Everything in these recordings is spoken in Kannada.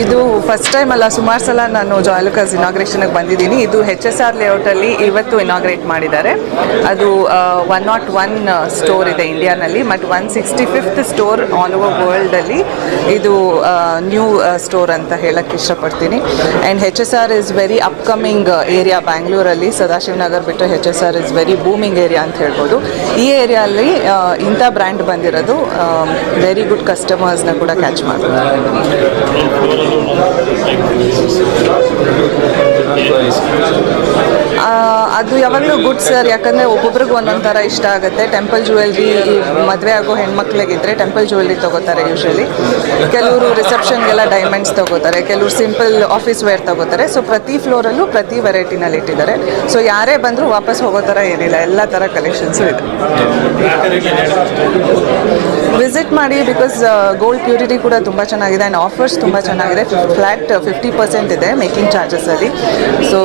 ಇದು ಫಸ್ಟ್ ಟೈಮ್ ಅಲ್ಲ, ಸುಮಾರು ಸಲ ನಾನು ಜಾಯ್ಲುಕಾಸ್ ಇನಾಗ್ರೇಷನ್ಗೆ ಬಂದಿದ್ದೀನಿ. ಇದು HSR ಲೇಔಟಲ್ಲಿ ಇವತ್ತು ಇನಾಗ್ರೇಟ್ ಮಾಡಿದ್ದಾರೆ. ಅದು 101 ಸ್ಟೋರ್ ಇದೆ ಇಂಡಿಯಾನಲ್ಲಿ, ಮತ್ತು 165th ಸ್ಟೋರ್ ಆಲ್ ಓವರ್ ವರ್ಲ್ಡಲ್ಲಿ ಇದು ನ್ಯೂ ಸ್ಟೋರ್ ಅಂತ ಹೇಳಕ್ಕೆ ಇಷ್ಟಪಡ್ತೀನಿ. And HSR is very upcoming area ಬ್ಯಾಂಗ್ಳೂರಲ್ಲಿ. ಸದಾಶಿವನಗರ್ ಬಿಟ್ಟರೆ HSR is very booming area ಅಂತ ಹೇಳ್ಬೋದು. ಈ ಏರಿಯಲ್ಲಿ ಇಂಥ ಬ್ರ್ಯಾಂಡ್ ಬಂದಿರೋದು ವೆರಿ ಗುಡ್ ಕಸ್ಟಮರ್ಸ್ನ ಕೂಡ ಕ್ಯಾಚ್ ಮಾಡ್ಬೋದು. ಅದು ಯಾವಾಗಲೂ ಗುಡ್ ಸರ್, ಯಾಕಂದರೆ ಒಬ್ಬೊಬ್ರಿಗೆ ಒಂದೊಂದು ಥರ ಇಷ್ಟ ಆಗುತ್ತೆ. ಟೆಂಪಲ್ ಜ್ಯುವೆಲ್ರಿ, ಮದುವೆ ಆಗೋ ಹೆಣ್ಮಕ್ಳಿಗಿದ್ರೆ ಟೆಂಪಲ್ ಜ್ಯುವೆಲ್ರಿ ತೊಗೋತಾರೆ ಯೂಶಲಿ. ಕೆಲವರು ರಿಸೆಪ್ಷನ್ಗೆಲ್ಲ ಡೈಮಂಡ್ಸ್ ತೊಗೋತಾರೆ, ಕೆಲವರು ಸಿಂಪಲ್ ಆಫೀಸ್ ವೇರ್ ತೊಗೋತಾರೆ. ಸೊ ಪ್ರತಿ ಫ್ಲೋರಲ್ಲೂ ಪ್ರತಿ ವೆರೈಟಿನಲ್ಲಿ ಇಟ್ಟಿದ್ದಾರೆ. ಸೊ ಯಾರೇ ಬಂದರೂ ವಾಪಸ್ ಹೋಗೋ ಥರ ಏನಿಲ್ಲ, ಎಲ್ಲ ಥರ ಕಲೆಕ್ಷನ್ಸು ಇದೆ. ವಿಸಿಟ್ ಮಾಡಿ, ಬಿಕಾಸ್ ಗೋಲ್ಡ್ ಪ್ಯೂರಿಟಿ ಕೂಡ ತುಂಬ ಚೆನ್ನಾಗಿದೆ ಆ್ಯಂಡ್ ಆಫರ್ಸ್ ತುಂಬ ಚೆನ್ನಾಗಿದೆ. ಫ್ಲ್ಯಾಟ್ 50% ಇದೆ ಮೇಕಿಂಗ್ ಚಾರ್ಜಸಲ್ಲಿ. ಸೊ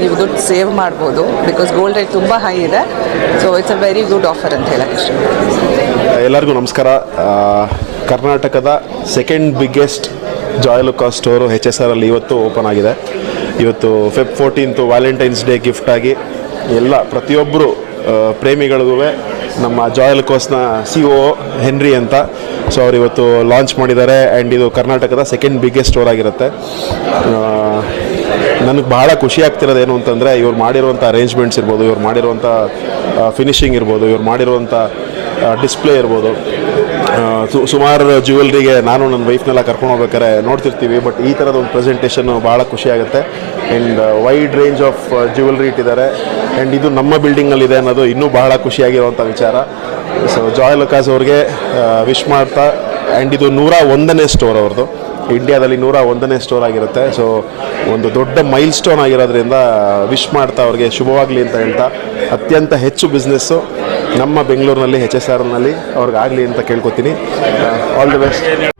ನೀವು ದುಡ್ಡು ಸೇವ್ ಮಾಡ್ಬೋದು, ಬಿಕಾಸ್ ಗೋಲ್ಡ್ ರೇಟ್ ತುಂಬ ಹೈ ಇದೆ. So it's a very good offer ಅಂತ ಹೇಳಕ್ಕೆ ಇಷ್ಟ. ಎಲ್ಲರಿಗೂ ನಮಸ್ಕಾರ. ಕರ್ನಾಟಕದ ಸೆಕೆಂಡ್ ಬಿಗ್ಗೆಸ್ಟ್ ಜಾಯ್ಲುಕಾಸ್ ಸ್ಟೋರು HSR ಅಲ್ಲಿ ಇವತ್ತು ಓಪನ್ ಆಗಿದೆ. ಇವತ್ತು Feb 14 ವ್ಯಾಲೆಂಟೈನ್ಸ್ ಡೇ ಗಿಫ್ಟಾಗಿ ಎಲ್ಲ ಪ್ರತಿಯೊಬ್ಬರು ಪ್ರೇಮಿಗಳಿಗೂ ನಮ್ಮ ಜಾಯ್ಲುಕಾಸ್ನ CEO ಹೆನ್ರಿ ಅಂತ, ಸೊ ಅವ್ರು ಇವತ್ತು ಲಾಂಚ್ ಮಾಡಿದ್ದಾರೆ. ಆ್ಯಂಡ್ ಇದು ಕರ್ನಾಟಕದ ಸೆಕೆಂಡ್ ಬಿಗ್ಗೆಸ್ಟ್ ಸ್ಟೋರ್ ಆಗಿರುತ್ತೆ. ನನಗೆ ಬಹಳ ಖುಷಿ ಆಗ್ತಿರೋದು ಏನು ಅಂತಂದರೆ, ಇವ್ರು ಮಾಡಿರುವಂಥ ಅರೇಂಜ್ಮೆಂಟ್ಸ್ ಇರ್ಬೋದು, ಇವ್ರು ಮಾಡಿರುವಂಥ ಫಿನಿಷಿಂಗ್ ಇರ್ಬೋದು, ಇವ್ರು ಮಾಡಿರುವಂಥ ಡಿಸ್ಪ್ಲೇ ಇರ್ಬೋದು. ಸುಮಾರು ಜ್ಯುವೆಲ್ರಿಗೆ ನಾನು ನನ್ನ ವೈಫ್ನೆಲ್ಲ ಕರ್ಕೊಂಡು ಹೋಗ್ಬೇಕಾದ್ರೆ ನೋಡ್ತಿರ್ತೀವಿ, ಬಟ್ ಈ ಥರದ ಒಂದು ಪ್ರೆಸೆಂಟೇಷನ್ನು ಭಾಳ ಖುಷಿ ಆಗುತ್ತೆ. And wide range of jewellery ಇಟ್ಟಿದ್ದಾರೆ. ಆ್ಯಂಡ್ ಇದು ನಮ್ಮ ಬಿಲ್ಡಿಂಗಲ್ಲಿದೆ ಅನ್ನೋದು ಇನ್ನೂ ಬಹಳ ಖುಷಿಯಾಗಿರುವಂಥ ವಿಚಾರ. ಸೊ ಜಾಯ್ಲುಕಾಸ್ ಅವ್ರಿಗೆ ವಿಶ್ ಮಾಡ್ತಾ, ಆ್ಯಂಡ್ ಇದು 101ನೇ ಸ್ಟೋರ್ ಅವ್ರದ್ದು, ಇಂಡಿಯಾದಲ್ಲಿ 101ನೇ ಸ್ಟೋರ್ ಆಗಿರುತ್ತೆ. ಸೊ ಒಂದು ದೊಡ್ಡ ಮೈಲ್ ಸ್ಟೋನ್ ಆಗಿರೋದ್ರಿಂದ ವಿಶ್ ಮಾಡ್ತಾ ಅವ್ರಿಗೆ ಶುಭವಾಗಲಿ ಅಂತ ಹೇಳ್ತಾ, ಅತ್ಯಂತ ಹೆಚ್ಚು ಬಿಸ್ನೆಸ್ಸು ನಮ್ಮ ಬೆಂಗಳೂರಿನಲ್ಲಿ HSRನಲ್ಲಿ ಅವ್ರಿಗಾಗಲಿ ಅಂತ ಕೇಳ್ಕೊತೀನಿ. All the best.